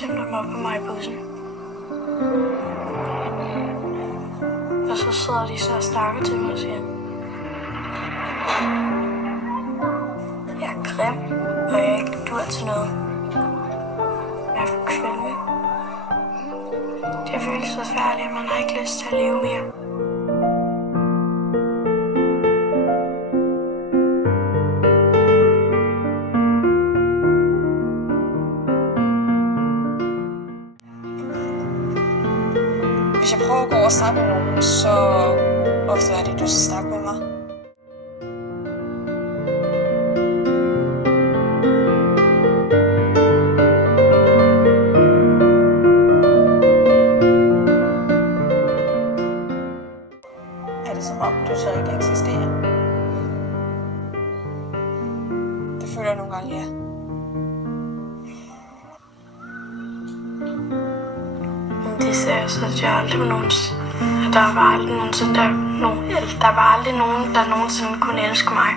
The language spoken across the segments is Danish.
dem, der mobber mig i bussen. Og så sidder de så og snakker til mig og siger, jeg er grim, og jeg ikke dur til noget. Jeg er for kvalme. Det føles så færdigt, at man har ikke lyst til at leve mere. Hvis jeg prøver at gå over og snakke med nogen, så ofte har de lyst til at snakke med mig. Er det som om, du så ikke eksisterer? Det føler jeg nogle gange, ja. De sagde så, at jeg aldrig nogensinde, at der var aldrig nogensinde, der var aldrig nogen, der nogensinde kunne elske mig.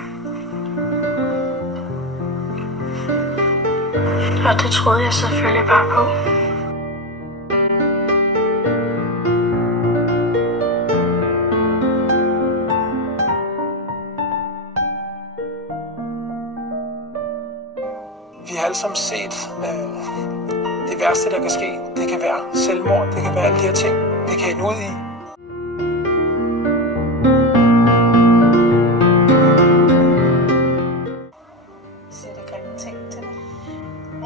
Og det troede jeg selvfølgelig bare på. Vi har alle sammen set det værste, der kan ske. Det kan være selvmord, det kan være alle de her ting, det kan ende ud i. Siger de grimme ting til dig?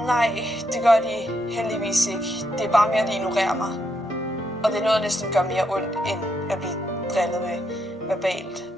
Nej, det gør de heldigvis ikke. Det er bare mere, at de ignorerer mig. Og det er noget, der næsten gør mere ondt, end at blive drillet med verbalt.